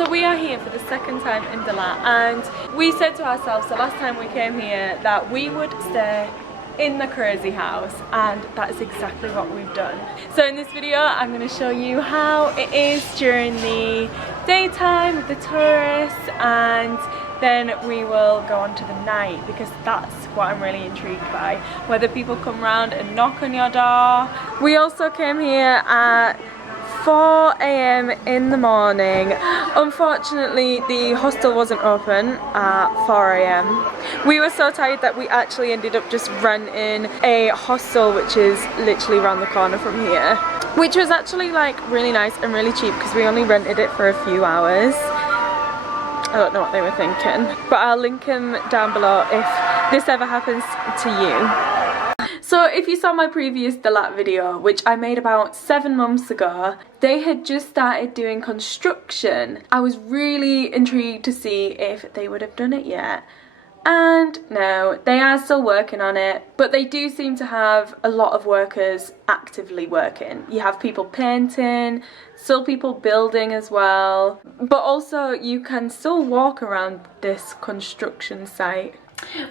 So we are here for the second time in Dalat, and we said to ourselves the last time we came here that we would stay in the crazy house, and that is exactly what we've done. So in this video I'm going to show you how it is during the daytime with the tourists, and then we will go on to the night, because that's what I'm really intrigued by, whether people come round and knock on your door. We also came here at 4 AM in the morning. Unfortunately, the hostel wasn't open at 4 AM. We were so tired that we actually ended up just renting a hostel, which is literally around the corner from here, which was actually like really nice and really cheap because we only rented it for a few hours. I don't know what they were thinking, but I'll link them down below if this ever happens to you. So if you saw my previous Dalat video, which I made about 7 months ago, they had just started doing construction. I was really intrigued to see if they would have done it yet. And no, they are still working on it, but they do seem to have a lot of workers actively working. You have people painting, still people building as well, but also you can still walk around this construction site.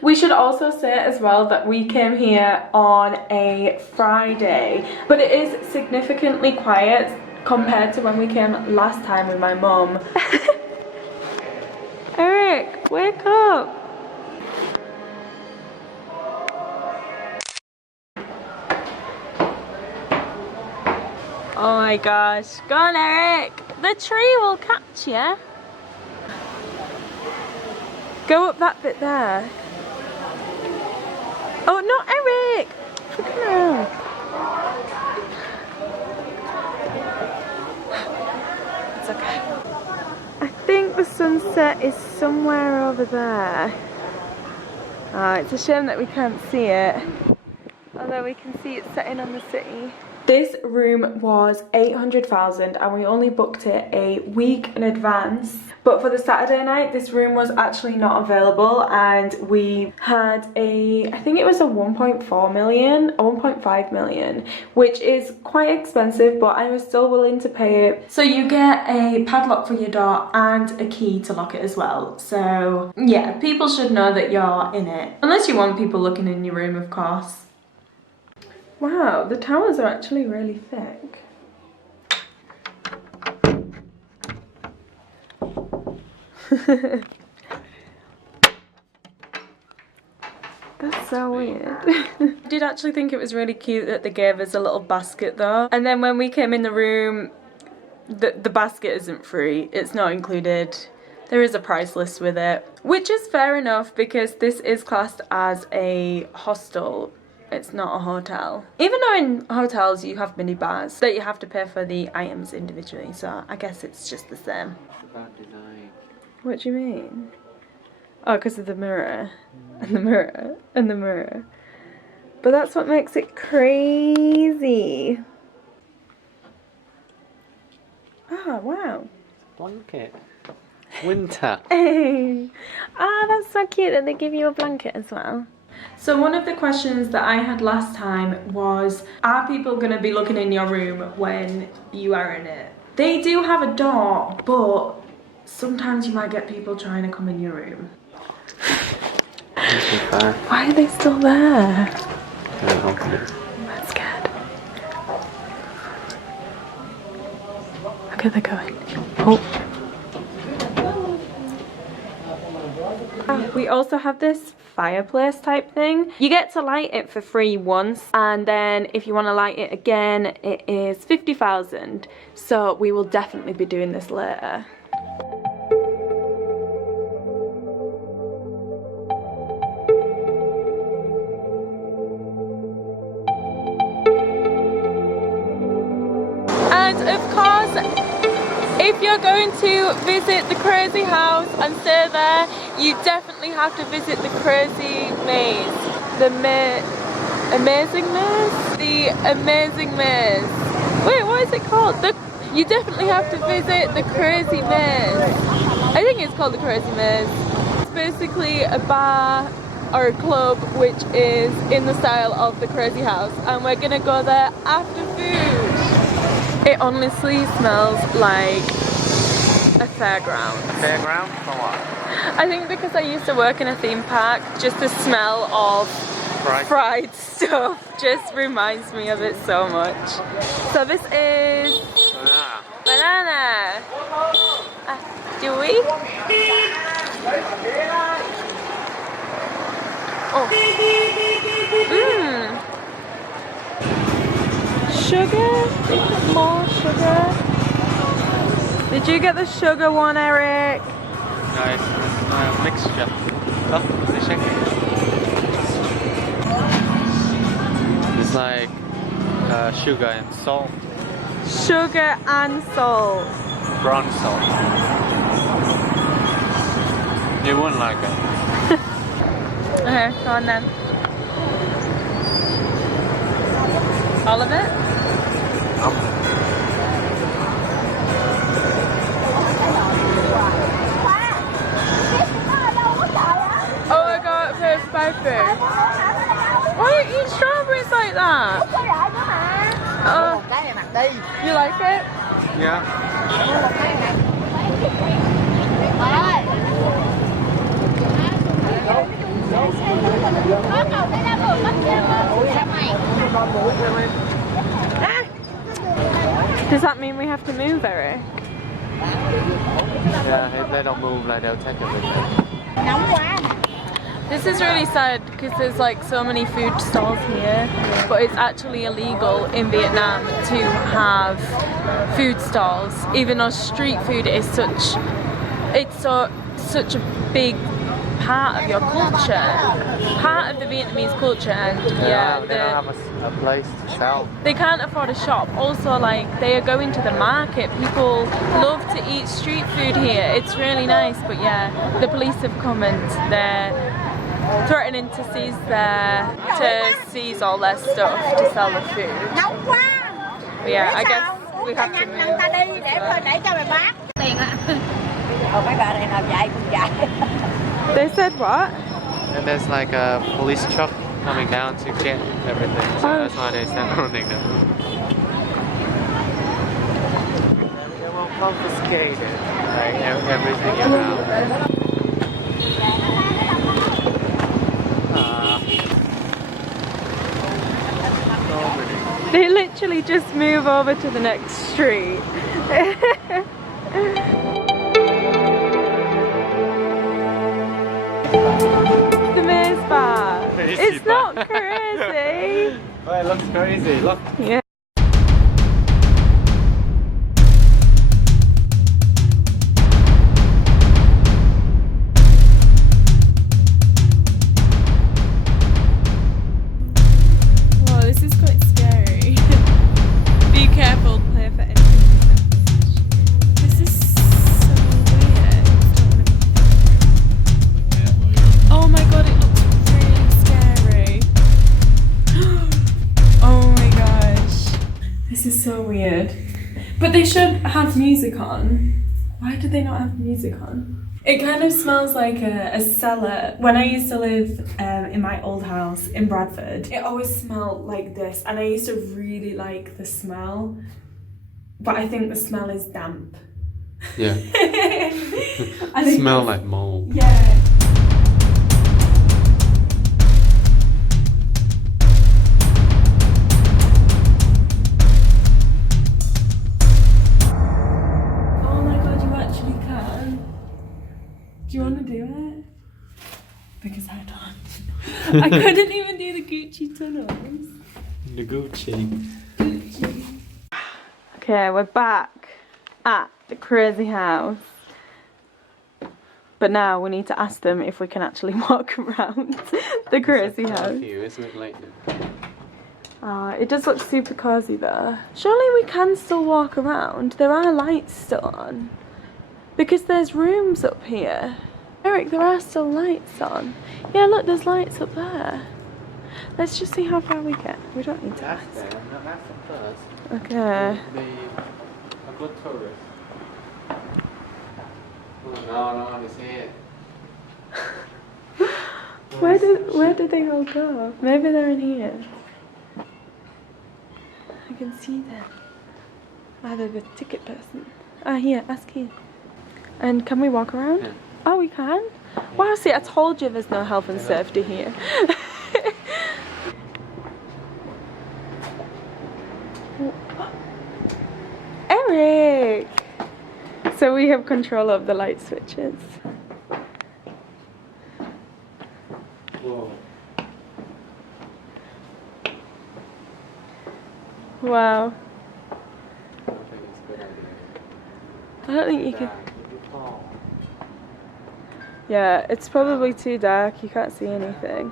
We should also say as well that we came here on a Friday, but it is significantly quiet compared to when we came last time with my mum. Eric, wake up! Oh my gosh, go on Eric! The tree will catch you. Go up that bit there. Oh, not Eric! Freaking hell. It's okay. I think the sunset is somewhere over there. Ah, it's a shame that we can't see it. Although we can see it setting on the city. This room was 800,000 and we only booked it a week in advance. But for the Saturday night, this room was actually not available, and we had I think it was a 1.4 million, 1.5 million, which is quite expensive, but I was still willing to pay it. So you get a padlock for your door and a key to lock it as well. So yeah, people should know that you're in it. Unless you want people looking in your room, of course. Wow, the towers are actually really thick. That's so weird. I did actually think it was really cute that they gave us a little basket though. And then when we came in the room, the basket isn't free. It's not included. There is a price list with it, which is fair enough because this is classed as a hostel. It's not a hotel. Even though in hotels you have mini bars that you have to pay for the items individually, so I guess it's just the same. About design. What do you mean? Oh, because of the mirror. And the mirror. And the mirror. But that's what makes it crazy. Oh, wow. Blanket. Winter. Hey. Ah, that's so cute that they give you a blanket as well. So one of the questions that I had last time was, are people going to be looking in your room when you are in it? They do have a door, but sometimes you might get people trying to come in your room. Why are they still there? I'm scared. Okay, they're going. Oh. We also have this fireplace type thing. You get to light it for free once, and then if you want to light it again, it is 50,000. So we will definitely be doing this later. And of course, if you're going to visit the crazy house and stay there, you definitely have to visit the crazy maze. The amazing maze? The amazing maze. Wait, what is it called? You definitely have to visit the crazy maze. I think it's called the crazy maze. It's basically a bar or a club which is in the style of the crazy house, and we're gonna go there after food. It honestly smells like a fairground. Fairground for what? I think because I used to work in a theme park, just the smell of fried stuff just reminds me of it so much. So this is banana. Chewy. Oh. Mmm. Sugar? They put more sugar. Did you get the sugar one, Eric? No, it's a mixture. Oh, the shaking. It's like sugar and salt. Sugar and salt. Brown salt. You wouldn't like it. Okay, go on then. All of it? Oh, I got first by food. Why don't you eat strawberries like that? You like it? Yeah. Does that mean we have to move, Eric? Yeah, if they don't move, like they'll take it with them. This is really sad because there's like so many food stalls here, but it's actually illegal in Vietnam to have food stalls, even though street food is such a big part of your culture, part of the Vietnamese culture, and yeah, they don't have a place to sell. They can't afford a shop. Also, like, they are going to the market. People love to eat street food here. It's really nice, but yeah, the police have come and they're threatening to seize all their stuff to sell the food. But yeah, I guess we have to move. They said what? And there's like a police truck coming down to get everything, so that's why they send running them. They won't confiscate it, like everything around. They literally just move over to the next street. The maze bar. It's not crazy. Oh, it looks crazy. Look. Yeah. Whoa, this is quite scary. Be careful, play for anything. This is so weird. Oh my god, it looks really scary. Oh my gosh. This is so weird. But they should have music on. Why do they not have music on? It kind of smells like a cellar. When I used to live in my old house in Bradford, it always smelled like this, and I used to really like the smell. But I think the smell is damp. Yeah. I think Smell like mold. Yeah. Oh my god, you actually can. Do you want to do it? Because I don't. I couldn't even do the Gucci tunnels. The Gucci. Okay, we're back at the crazy house. But now we need to ask them if we can actually walk around the crazy house. Curfew, isn't it late now? It does look super cozy though. Surely we can still walk around. There are lights still on. Because there's rooms up here. Eric, there are still lights on. Yeah, look, there's lights up there. Let's just see how far we get. We don't need to ask. That's the first. Okay. Be a good tourist. Oh no, I don't want to see it. Where did they all go? Maybe they're in here. I can see them. Ah, they're the ticket person. Ah, here, ask here. And can we walk around? Yeah. Oh, we can? Wow, see, I told you there's no health and safety here. Eric! So we have control of the light switches. Whoa. Wow. I don't think it's a good idea. I don't think you can... You fall. Yeah, it's probably too dark. You can't see anything.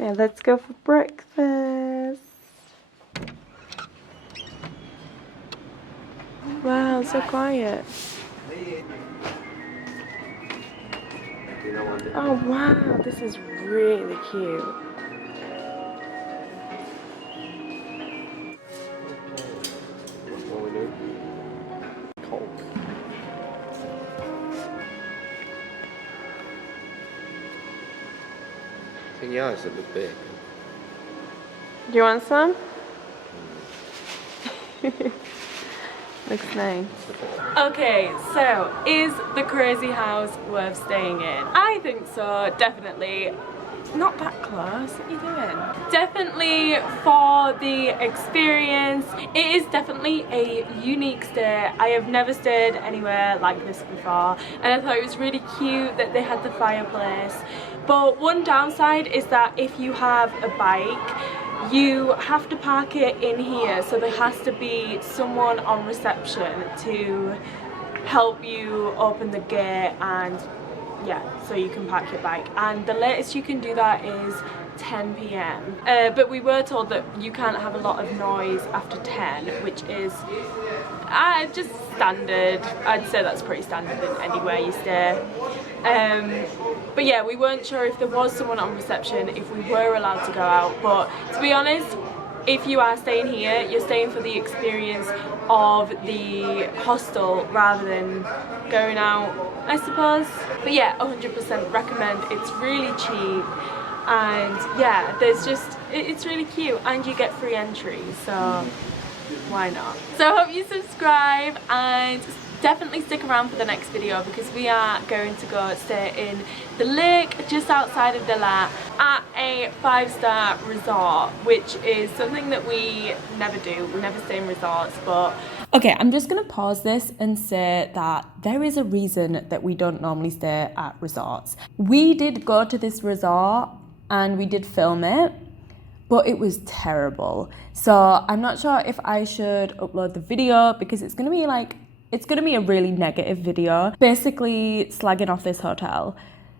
Yeah, let's go for breakfast. Wow, so quiet. Oh wow, this is really cute. What we do? Cold. I think yours is a bit big. Do you want some? Looks nice. Okay, so is the crazy house worth staying in? I think so, definitely. Not that close, what are you doing? Definitely for the experience. It is definitely a unique stay. I have never stayed anywhere like this before, and I thought it was really cute that they had the fireplace. But one downside is that if you have a bike, you have to park it in here, so there has to be someone on reception to help you open the gate, and yeah, so you can park your bike, and the latest you can do that is 10 p.m. But we were told that you can't have a lot of noise after 10, which is just standard. I'd say that's pretty standard in anywhere you stay. But yeah, we weren't sure if there was someone on reception, if we were allowed to go out, but to be honest, if you are staying here, you're staying for the experience of the hostel rather than going out, I suppose. But yeah, 100% recommend. It's really cheap, and yeah, there's just, it's really cute, and you get free entry, so why not? So I hope you subscribe and definitely stick around for the next video, because we are going to go stay in the lake just outside of dalat at a 5-star resort, which is something that we never do. We never stay in resorts. But okay, I'm just gonna pause this and say that there is a reason that we don't normally stay at resorts. We did go to this resort and we did film it, but it was terrible. So I'm not sure if I should upload the video, because it's gonna be a really negative video, basically slagging off this hotel.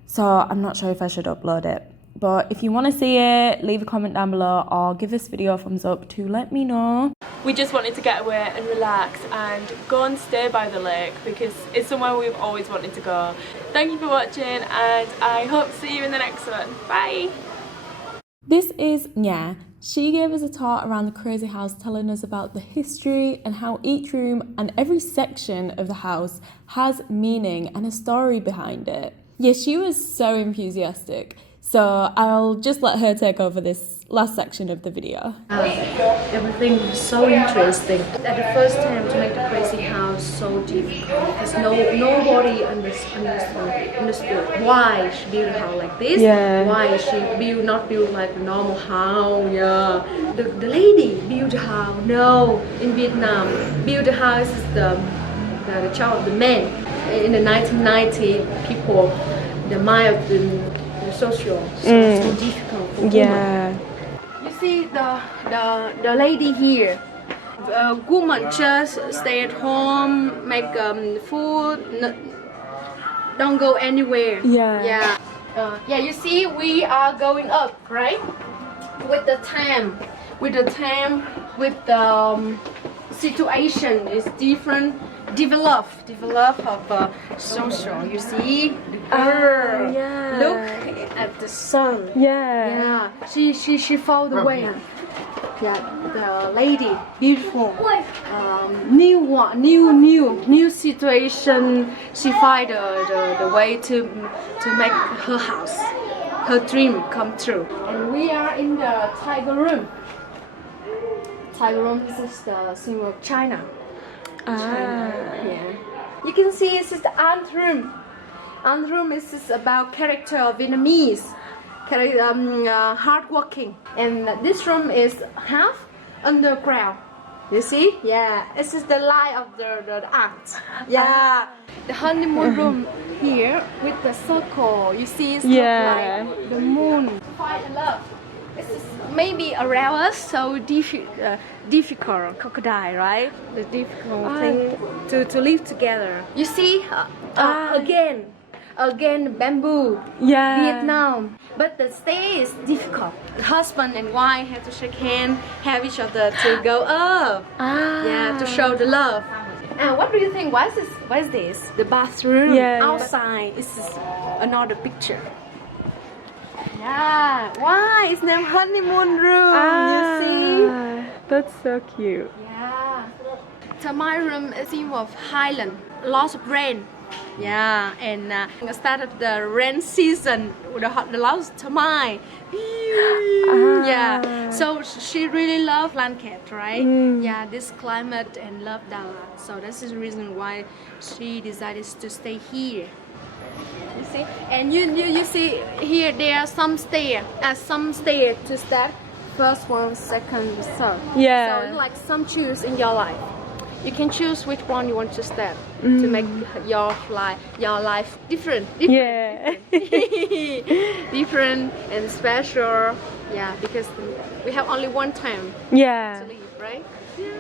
So I'm not sure if I should upload it. But if you want to see it, leave a comment down below or give this video a thumbs up to let me know. We just wanted to get away and relax and go and stay by the lake, because it's somewhere we've always wanted to go. Thank you for watching, and I hope to see you in the next one. Bye! This is Nga. She gave us a tour around the crazy house, telling us about the history and how each room and every section of the house has meaning and a story behind it. Yeah, she was so enthusiastic. So I'll just let her take over this last section of the video. Everything was so interesting. At the first time, to make the crazy house so difficult, because nobody understood why she built a house like this. Yeah. Why she not built like a normal house. Yeah. The lady built a house. No, in Vietnam, build a house is the child of the man. In the 1990, people, the mind of the social, so difficult for women. You see the lady here. Woman just stay at home, make food, don't go anywhere. Yeah. Yeah. You see, we are going up, right? With the time, with the situation is different develop of social. You see, the girl. Yeah. Look at the sun. Yeah. Yeah. She found the way. Yeah, the lady, beautiful. New situation. She find the way to make her house, her dream come true. And we are in the tiger room. Tiger room is the symbol of China. China. Yeah. You can see this is the ant room. Ant room is about character of Vietnamese. Hardworking, and this room is half underground. You see? Yeah, this is the light of the ant. Yeah, the honeymoon room here with the circle. You see, it's look like the moon. Find love. This is maybe around us so difficult crocodile, right? The difficult thing to live together. You see, again bamboo. Vietnam. But the stay is difficult. The husband and wife have to shake hands, have each other to go up. Yeah, to show the love. And what do you think? What is this? The bathroom outside. This is another picture. Yeah. Why? It's named honeymoon room. You see? That's so cute. Yeah. So my room is in of Highland. Lots of rain. Yeah, and start of the rain season, the lost termite. Yeah, so she really loved blanket, right? Yeah, this climate and love dalat. So this is the reason why she decided to stay here. You see, and you see here there are some stairs to start. First one, second, third. Yeah. So it's like some choose in your life. You can choose which one you want to step to make your life different. Yeah. Different and special. Yeah, because we have only one time Yeah. to live, right? Yeah.